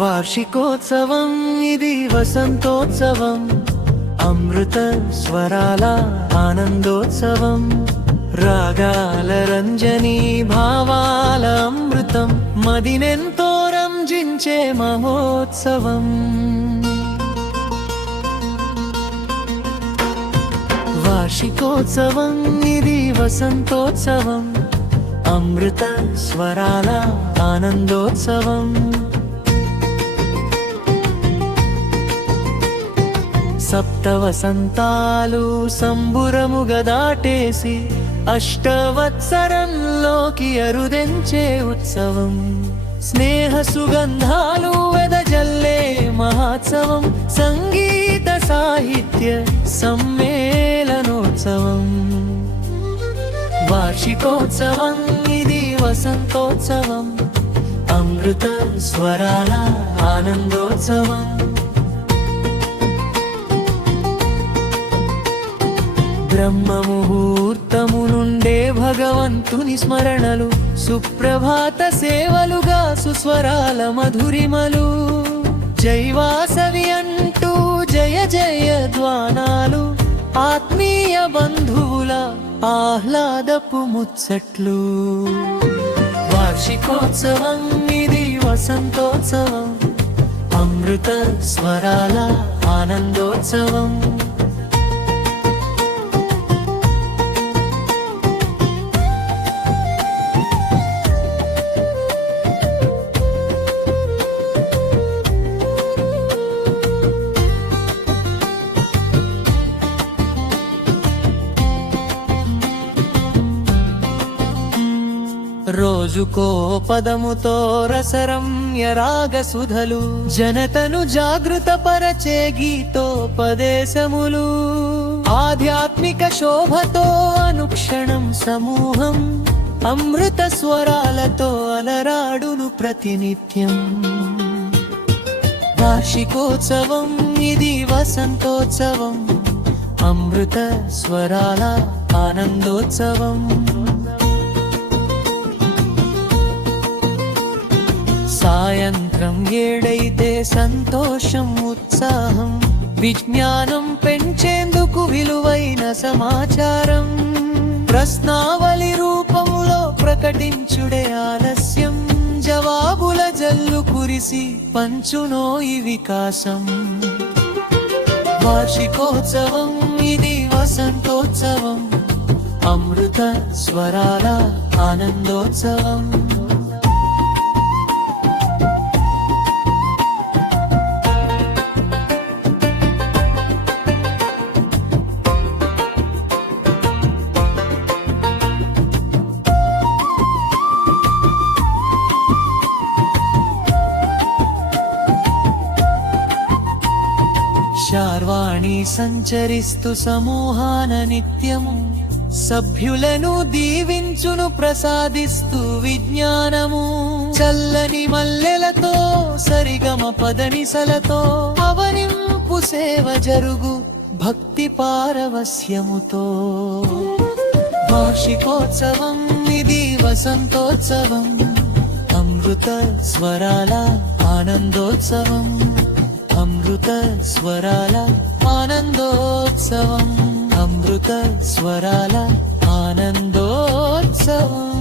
వార్షికోత్సవం ఇది వసంతోత్సవం, అమృత స్వరాల ఆనందోత్సవం, రాగాల రంజని భావాల అమృతం, మదినెంతో రంజించే మహోత్సవం. వార్షికోత్సవం ఇది వసంతోత్సవం, అమృత స్వరాల ఆనందోత్సవం. సప్త వసంతాలు సంబురముగా దాటేసి అష్టవత్సరంలోకి అరుదెంచే ఉత్సవం, స్నేహ సుగంధాలు వెదజల్లే మహోత్సవం, సంగీత సాహిత్య సమ్మేళనోత్సవం. వార్షికోత్సవం ఇది వసంతోత్సవం, అమృత స్వరాల ఆనందోత్సవం. బ్రహ్మ ముహూర్తము నుండే భగవంతుని స్మరణలు, సుప్రభాత సేవలుగా సుస్వరాల మధురిమలు, జైవాసవి అంటూ జయ జయ ధ్వానాలు, ఆత్మీయ బంధువుల ఆహ్లాదపు ముచ్చట్లు. వార్షికోత్సవం ఇది వసంతోత్సవం, అమృత స్వరాల ఆనందోత్సవం. రోజుకో పదముతో రసరమ్య రాగసుధలు, జనతను జాగృత పరచే గీతోపదేశములు, ఆధ్యాత్మిక శోభతో అనుక్షణం సమూహం, అమృత స్వరాలతో అలరాడును ప్రతినిత్యం. వార్షికోత్సవం ఇది వసంతోత్సవం, అమృత స్వరాల ఆనందోత్సవం. సాయంత్రం ఏడైతే సంతోషం ఉత్సాహం, విజ్ఞానం పెంచేందుకు విలువైన సమాచారం, ప్రశ్నావళి రూపములో ప్రకటించుడే ఆలస్యం, జవాబుల జల్లు కురిసి పంచునో ఈ వికాసం. వార్షికోత్సవం ఇది వసంతోత్సవం, అమృత స్వరాల ఆనందోత్సవం. శార్వాణి సంచరిస్తూ సమూహాన నిత్యము, సభ్యులను దీవించును ప్రసాదిస్తూ విజ్ఞానము, చల్లని మల్లెలతో సరిగమ పదనిసలతో అవనింపు సేవ జరుగు భక్తి పారవస్యముతో. వార్షికోత్సవం ఇది వసంతోత్సవం, అమృత స్వరాల ఆనందోత్సవం, అమృత స్వరాల ఆనందోత్సవం, అమృత స్వరాల ఆనందోత్సవం.